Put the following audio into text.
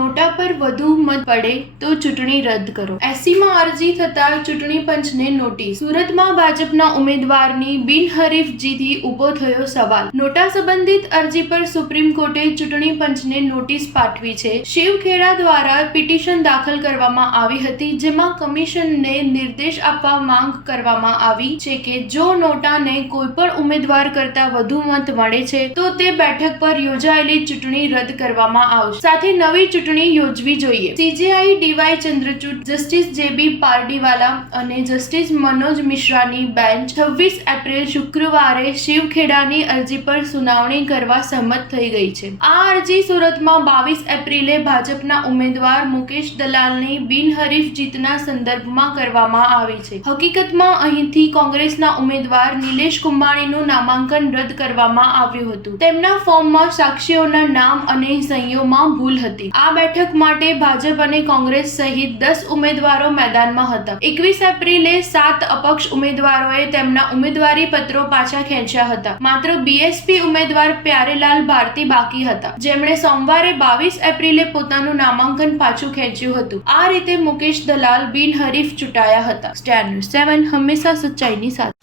નોટા પર વધુ મત પડે તો ચૂંટણી રદ કરો. 80માં અરજી થતા ચૂંટણી પંચને નોટિસ. સુરતમાં ભાજપના ઉમેદવારની બિનહરીફ જીતથી ઊભો થયો સવાલ. નોટા સંબંધિત અરજી પર સુપ્રીમ કોર્ટે ચૂંટણી પંચને નોટિસ પાઠવી છે. શિવખેડા દ્વારા પિટિશન દાખલ કરવામાં આવી હતી, જેમાં કમિશનને નિર્દેશ આપવા માંગ કરવામાં આવી છે કે જો નોટાને કોઈપણ ઉમેદવાર કરતા વધુ મત મળે છે તો તે બેઠક પર યોજાયેલી ચૂંટણી રદ કરવામાં આવશે. સાથે નવી ચૂંટણી યોજવી જોઈએ. CJI DY Chandrachud, justice JB Pardiwala અને જસ્ટિસ મનોજ મિશ્રાની બેન્ચ 26 એપ્રિલ શુક્રવારે શિવખેડાની અરજી પર સુનાવણી કરવા સહમત થઈ ગઈ છે. આ અરજી સુરતમાં 22 એપ્રિલે ભાજપના ઉમેદવાર મુકેશ દલાલની બિનહરીફ જીતના સંદર્ભમાં કરવામાં આવી છે. હકીકતમાં અહીંથી કોંગ્રેસના ઉમેદવાર નિલેશ કુંભાણીનું નામાંકન રદ કરવામાં આવ્યું હતું. તેમના ફોર્મમાં સાક્ષીઓના નામ અને સહીઓમાં ભૂલ હતી. આ બેઠક માટે ભાજપ અને કોંગ્રેસ સહિત 10 ઉમેદવારો મેદાનમાં હતા. 21 એપ્રિલે 7 અપક્ષ ઉમેદવારોએ તેમના ઉમેદવારી પત્રો પાછા ખેંચ્યા હતા. માત્ર BSP ઉમેદવાર પ્યારેલાલ ભારતી બાકી હતા, જેમણે સોમવારે 22 એપ્રિલે પોતાનું નામાંકન પાછું ખેંચ્યું હતું. આ રીતે મુકેશ દલાલ બિનહરીફ ચૂંટાયા હતા. સ્ટાર ન્યૂઝ 7 હંમેશા સચ્ચાઈની સાથે.